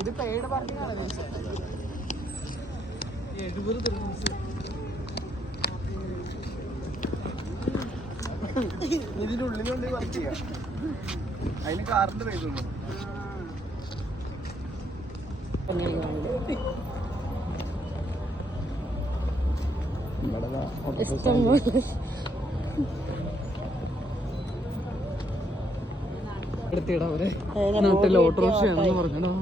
ഇത് paid parking ആണ്. ഇതിന്റെ ഉള്ളിൽ കൊണ്ട് വർക്ക് ചെയ്യാം. അതിന് കാറിന്റെ പൈസ ഉള്ളു. എടുത്തിടാ അവരെ നാട്ടിൽ ഓട്ടോറിക്ഷയാണെന്ന് പറഞ്ഞോ.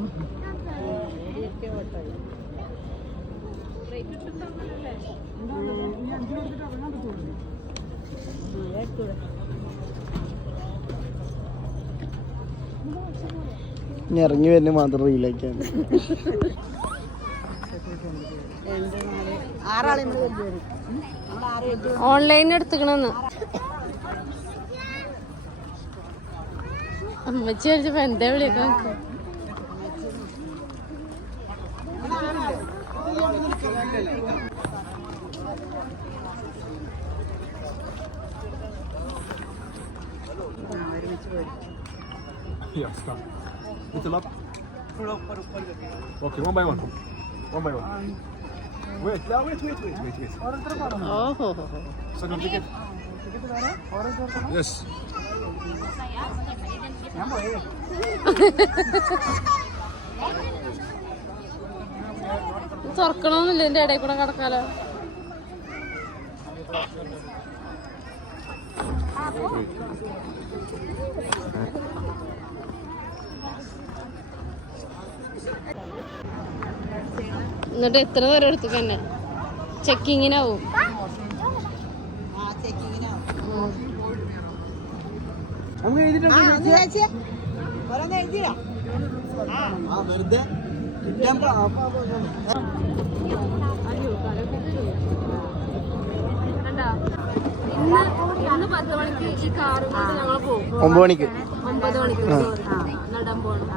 ഇറങ്ങി വരുന്ന മാത്രം റീലാക്കാണ്. ഓൺലൈനിൽ എടുത്തുക്കണെന്ന് അമ്മച്ചി കഴിച്ചപ്പോ എന്താ വിളിയൊക്കെ Yeah, stop. Little up. Okay, one by one. One by one. Wait, yeah, wait. ഓഹോ Second ticket. Yes. തുറക്കണമെന്നില്ല എന്റെ ഇടയിൽ കൂടെ കിടക്കാലോ. എന്നിട്ട് എത്ര നേരം എടുത്തു തന്നെ ചെക്കിങ്ങിനാവും. ഇന്ന് 10 മണിക്ക് ഈ കാറ് കൊണ്ട് ഞങ്ങൾ പോകും. 9 മണിക്ക് 9 മണിക്ക് നടാൻ പോകണം.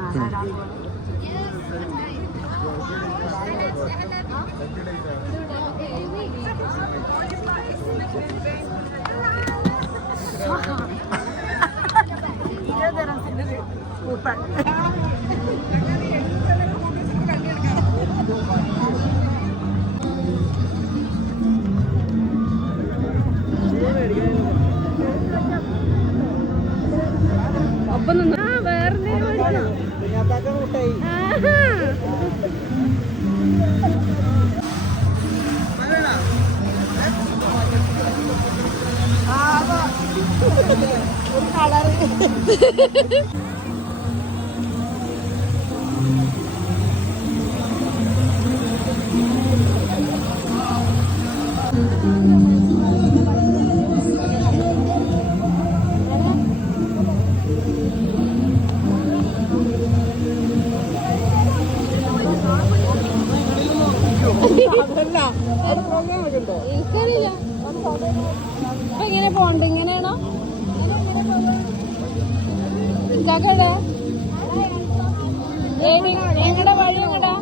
ഒപ്പം നിന്ന് വേറെ എനിക്കറിയില്ല. അപ്പൊ ഇങ്ങനെ പോണ്ട ഇങ്ങനെയാണോ? ഇക്കാക്കടെ എങ്ങടെ വഴി എങ്ങടാ?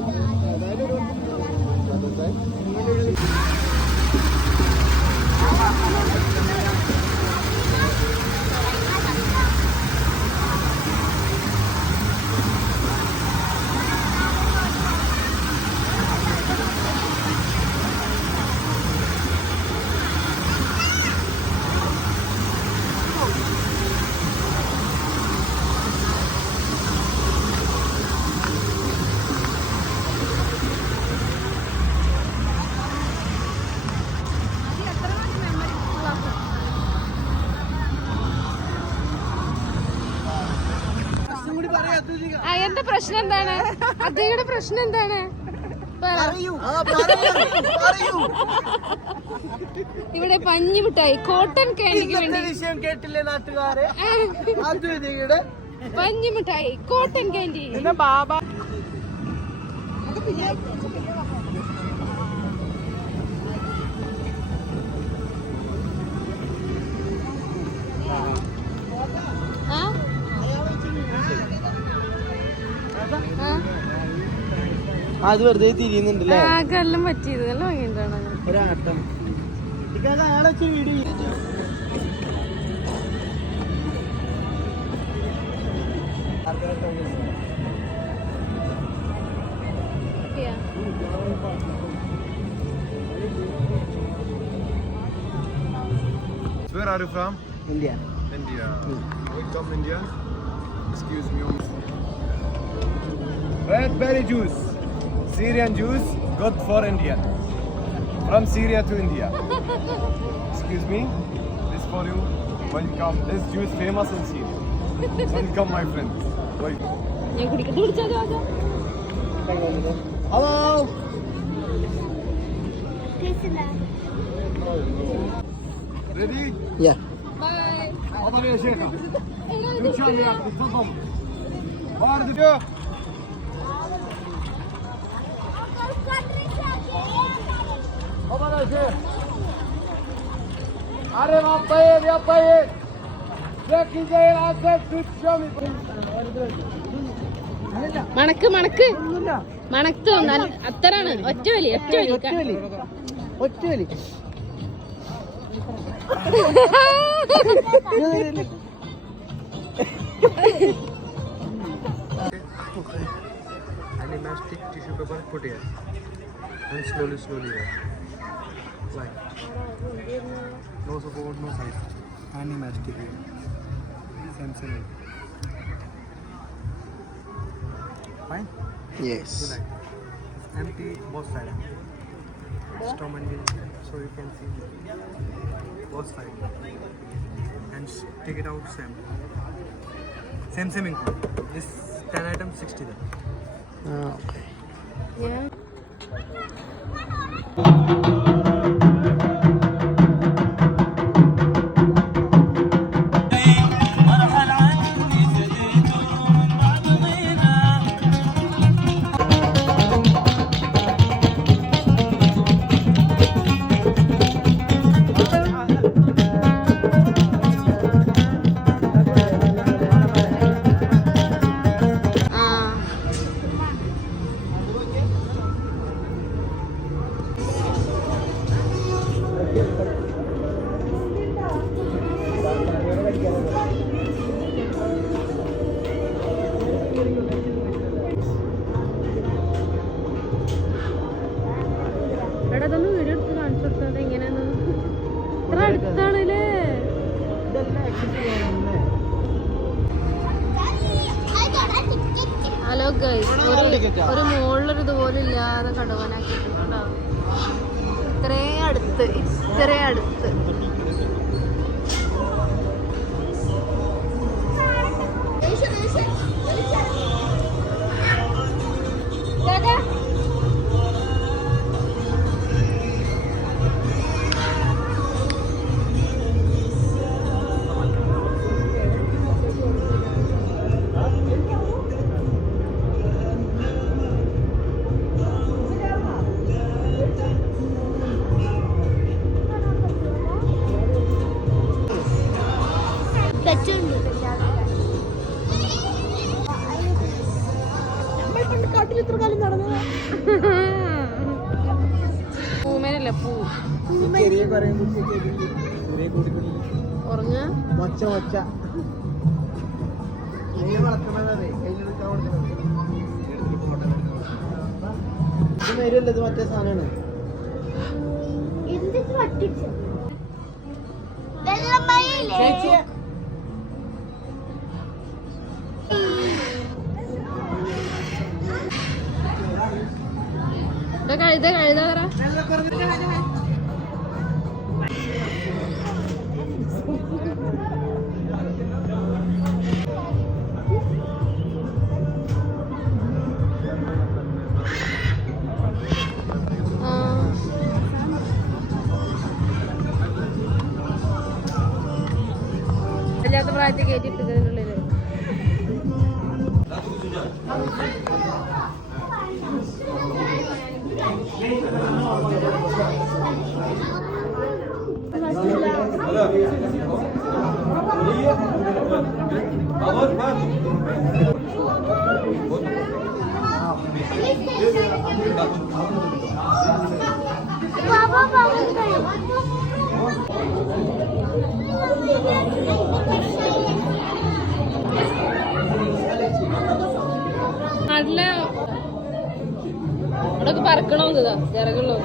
എന്റെ പ്രശ്നം എന്താണ്? അദ്ദേഹയുടെ പ്രശ്നം എന്താണ്? ഇവിടെ പഞ്ഞി മിഠായി കോട്ടൺ കാൻഡിക്ക് വേണ്ടി വിഷയം കേട്ടില്ലേ നാട്ടുകാരെ? പഞ്ഞി മിഠായി കോട്ടൺ കാൻഡി. ബാബ അത് വെറുതെ തിരിയുന്നുണ്ടല്ലേ? എല്ലാം പറ്റിയത് നല്ല ഭംഗിയുണ്ടാണ്. ഒരാട്ടം Where are you from? India. India. Welcome India. Excuse me. Raspberry juice. Syrian juice, good for India. From Syria to India. Excuse me. This for you. Welcome. This juice famous in Syria. Welcome my friends. Welcome. Hello. Ready? Yeah. Bye. تفضل يا شيخ. ان شاء الله تفضل. وارد جو. تفضل يا شيخ. عرف يا طيب يا طيب. زكي زي العسل تشمي. മണക്ക് മണക്ക് മണക്ക് അത്തറാണ് ഒറ്റ വലി ഒറ്റ വലി Animastic tissue paper put here and slowly here. Like no support, no size. Animastic. Sensitive. Fine. Yes. So like empty both sides. Stomach so you can see both sides and take it out same include. This 10 items 60 there. Okay. Yeah. എടാ ഇതൊന്ന് video എടുത്ത് കാണിച്ചു കൊടുത്തത് എങ്ങനെയാന്ന് ഇത്ര അടുത്താണല്ലേ hello guys ഒരു മുകളിലൊരു ഇതുപോലെ ഇല്ലാതെ കടുവാനാക്കിയിട്ടുണ്ടോ ഇത്രയും അടുത്ത് പൂമേനല്ല പൂ ഉറങ്ങ മൊച്ച ഇത് മറ്റേ സാധനമാണ് കഴുതാ ഇല്ലാത്ത പ്രായത്തിൽ കയറ്റിട്ടിട്ടുള്ളില് എടുക്കണോന്നതാ ചിറകുള്ളൂ.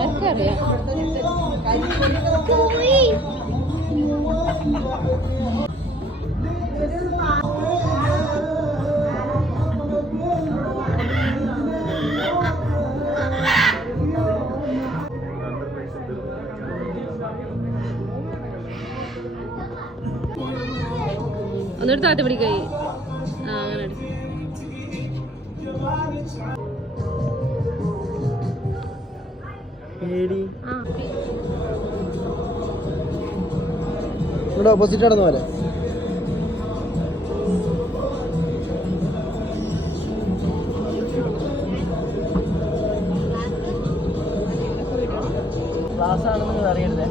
ആർക്കറിയാം. ഒന്നെടുത്ത് താത്തി പിടിക്കായി. ആ അങ്ങനെ എടുത്തു. ഇവിടെ ഓപ്പോസിറ്റ് നടന്ന പോലെ ക്ലാസ് ആണെന്ന് അറിയരുതേ.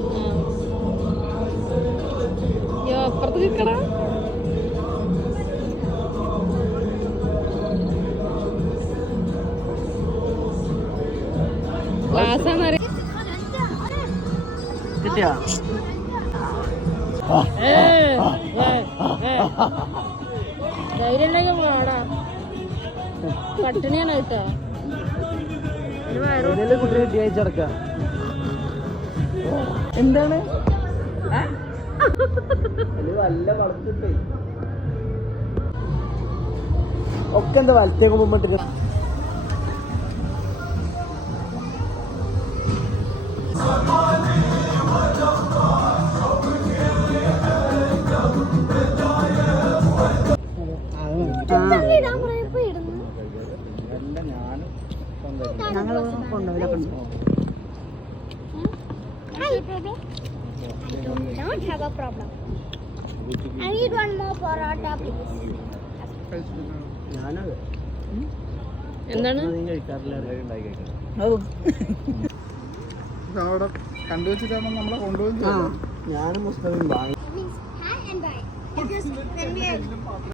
അപ്പുറത്ത് നിൽക്കടാ. ക്ലാസ്സാണ് കിട്ടിയാ ധൈര്യം ഉണ്ടെങ്കിൽ പോടാ. പട്ടിണിയാണ് കേട്ടോ. കുട്ടി കിട്ടി അയച്ചടക്ക എന്താണ് വല്ല വളർത്തിട്ടേ ഒക്കെ എന്താ വലത്തേക്ക് മുമ്പിട്ട് ഞങ്ങൾ കൊണ്ടുപോയി. Don't have a problem. I need one more paratha, please. എന്താണ് അവിടെ കണ്ടുവച്ചിട്ടാണ് നമ്മളെ കൊണ്ടുപോയി. ഞാനും മുസ്ലിം വാങ്ങി. Means hi and bye. Because when we are